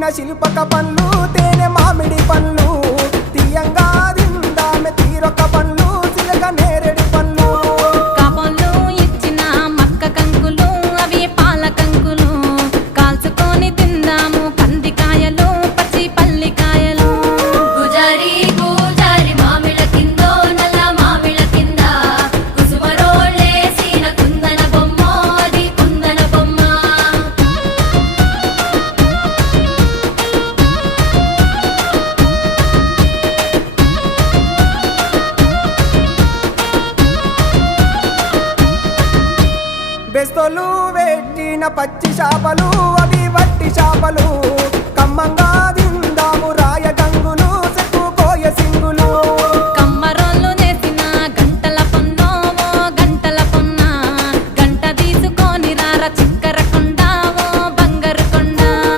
పెట్టిన శిల్పక పండ్లు తేనె మామిడి పండ్లు తీయంగా దిందామె తీరొక పండ్లు చిలక నేరేడు పండ్లు కాబోళ్ళు ఇచ్చిన మక్క కంకులు అవి పాల కంకులు కాల్చుకొని తిందాము కందికాయలు పచ్చి పల్లికాయలు గుజారి గుజారి మామిళ్ళ కిందో నల్ల మామిళ్ళ కింద కుసుమరోళ్ళేసిన కుందన బొమ్మ అది కుందన బొమ్మ బెస్తలు పెట్టిన పచ్చి చేపలు అవి వట్టి చేపలు